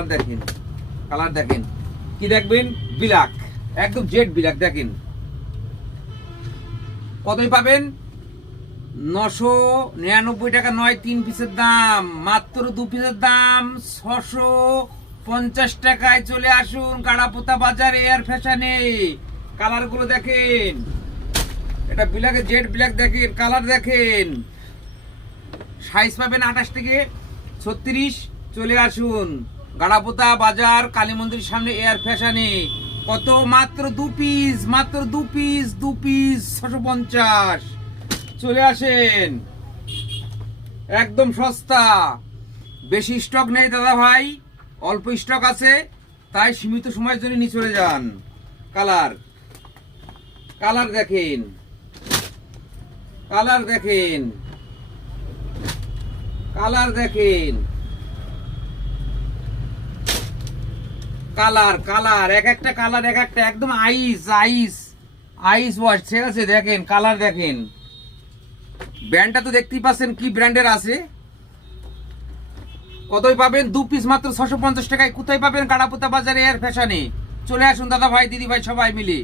Colour দেখেন, colour দেখেন, কি দেখবেন, ব্ল্যাক, একদম জেড ব্ল্যাক। দেখেন কতই পাবেন, 999 টাকা নয়, 3 পিসের দাম, মাত্র 2 পিসের দাম 650 টাকায়। চলে আসুন গাড়াপোতা বাজার এয়ার ফ্যাশনে। কালার গুলো দেখেন, এটা ব্ল্যাক, জেড ব্ল্যাক দেখেন, কালার দেখেন। সাইজ পাবেন 28 থেকে 36। চলে আসুন গাড়াপোতা বাজার কালী মন্দির সামনে এয়ার ফ্যাশনে। কত, মাত্র 2 পিস, মাত্র 2 পিস, 2 পিস 650। চলে আসেন, একদম সস্তা, বেশি স্টক নেই দাদা ভাই, অল্প স্টক আছে, তাই সীমিত সময়ের জন্য নিয়ে চলে যান। কালার, কালার দেখেন, কালার দেখেন, কালার দেখেন, কালার, কালার, এক একটা কালার, এক একটা একদম আইস আইস আইস ওয়াশ। ঠিক আছে, দেখেন কালার দেখেন। ব্র্যান্ডটা তো দেখতেই পাচ্ছেন কি ব্র্যান্ডের আছে। কতই পাবেন, 2 পিস মাত্র 650 টাকায়। কোথায় পাবেন, গাড়াপোতা বাজারে এয়ার ফ্যাশনে। চলে আসুন দাদা ভাই, দিদি ভাই, সবাই মিলে।